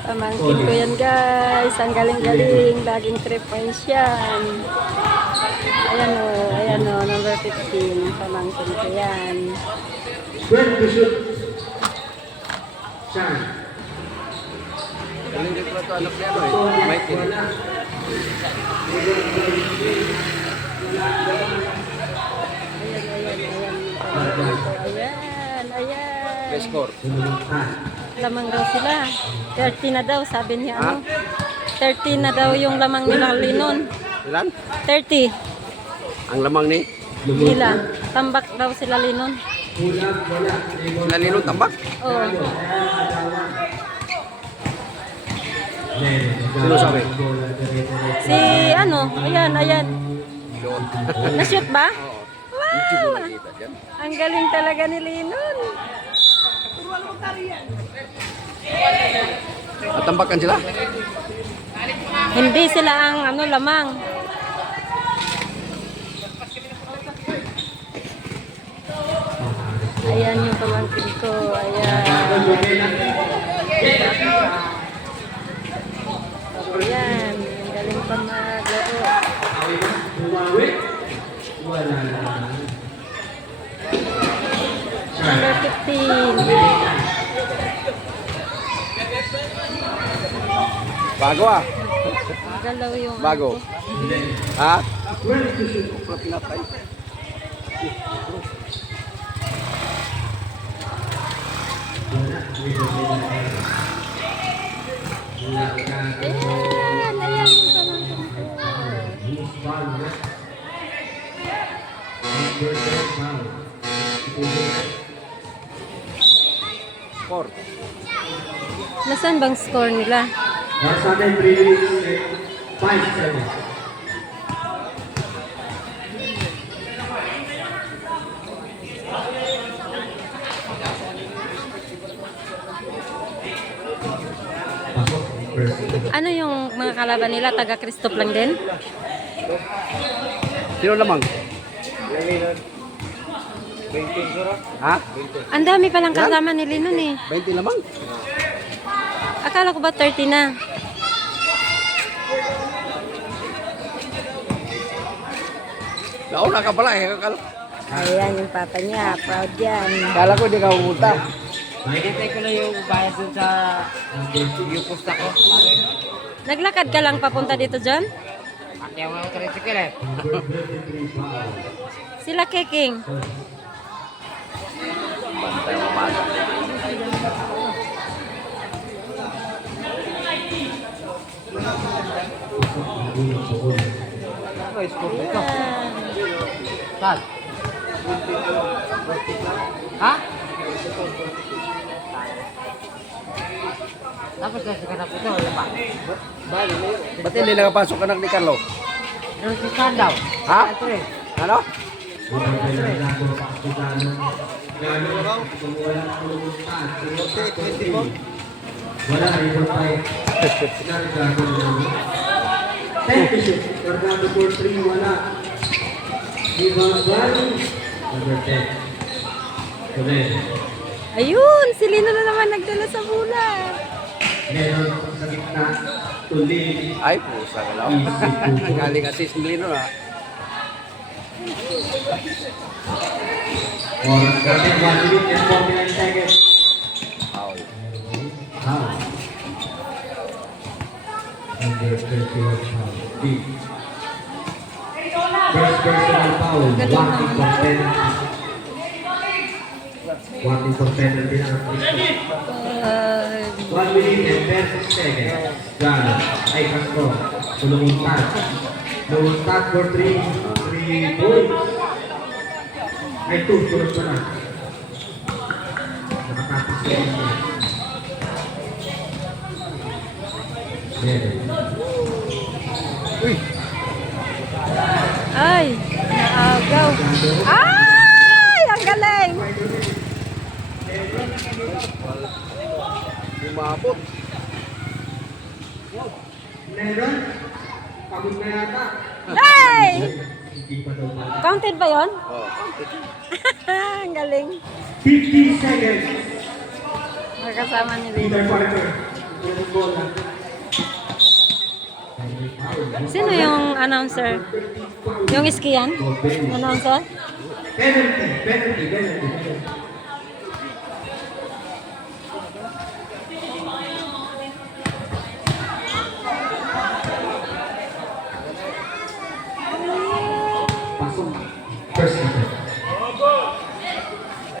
Pamangkin ko yan guys. Ang galing-galing. Laging 3 points yan. Ayan o, number 15. Pamangkin ko yan. When to shoot. Shine. Galing din pala ito anak niya, no eh. Michael. Ayan. May score. Lamang daw sila. 30 na daw, sabi niya ano. 30 na daw yung lamang nila Linon. Ilan? 30 Ang lamang ni? nila. Tambak daw sila Linon. Sila Linong tambak? Oo. Sino sabi? Si ano, ayan. Yun. Na-shoot ba? Oo. Wow! YouTube mo nakita dyan. Ang galing talaga ni Linon. At tambakan sila? Hindi sila ang ano lamang. Ayan yung pamangkin ko. Ayan. Ayan. Ang galing pa maglaro. Number 15. Bago ah. Galaw yung Bago. Ha? Pinatay. Ayan yung pamangkin ko. Score. Nasaan bang score nila? Nasa atin 3 minutes 5 seconds. Ano yung mga kalaban nila? Taga Christoph lang din? Sino lamang? Ha? Ang dami palang kasama ni Linon eh. 20 lamang? Akala ko ba 30 na? Nauna ka pala eh. Ayan yung papa niya. Proud yan. Kala ko hindi ka pumunta. Nakikita ko na yung bayad dun sa yung pusta ko. Naglakad ka lang papunta dito, John? At yung mga tricycle eh. Sila Keking. Bantay ang umaga. Ano yung score dito? Ayan. Saan? Ha? Tapos kasi ka na po ito, wala pa. Ba't hindi nakapasok anak ni Carlo? Yung si Saan daw? Ha? Altre. Ano? Wala rin pa eh. Thank you, sir. Fernando for 3, wala. Ivan number 10. Correct. Ayun, si Lino na naman nagdala sa bola. Meron sa gitna. Tuli. Ay, pusa ka lang. Galing assist ni Lino na. Oras natin, 1 minute and 49 seconds. Foul. Foul. Number 31 foul. B. First personal foul. Walking for penalty. Walking for penalty na ang Cristo. 1 minute and 30 seconds. Gano. Ay, Castro. Lumuntad. Lumuntad for 3 points. Ay, 2. Tulog pa na. Nakatapos sa inyo. Uy! Ay, naagaw. Ay, ang galing. Umabot. Meron? Pagod na yata. Ay! Hindi pa daw ba? Counted ba yon? Oh, Ang galing. 50 seconds. Magkasama ni Lino. Peter Parker. Sino yung announcer? Yung iskiyan? Announcer? Penalty, penalty, penalty.